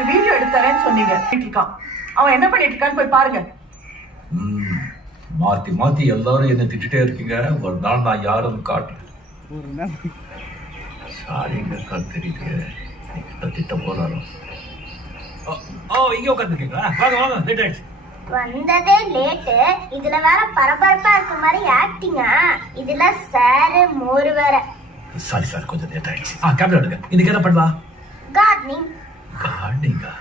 அவனுக்கு வீடியோ எடுத்தரேன்னு சொன்னீங்க. இருக்கான் அவன் என்ன பண்ணிட்டு இருக்கான்னு போய் பாருங்க. மாத்தி மாத்தி எல்லாரும் என்ன திட்டுட்டே இருக்கீங்க. ஒரு நாள் நான் யாரும் காட்டுறேன். சாரிங்க தெரியுது. திட்ட போறாரோ இங்க உட்காந்துருக்கீங்களா? வாங்க வாங்க, லேட் ஆயிடுச்சு. வந்ததே லேட்டு, இதுல வேற பரபரப்பா இருக்க மாதிரி ஆக்டிங்கா. இதுல சார் மோர் வேற. சாரி சார், கொஞ்சம் லேட் ஆயிடுச்சு. கேமரா எடுங்க. இன்னைக்கு என்ன பண்ணலாம்? கார்டனிங். கார்டனிங்கா?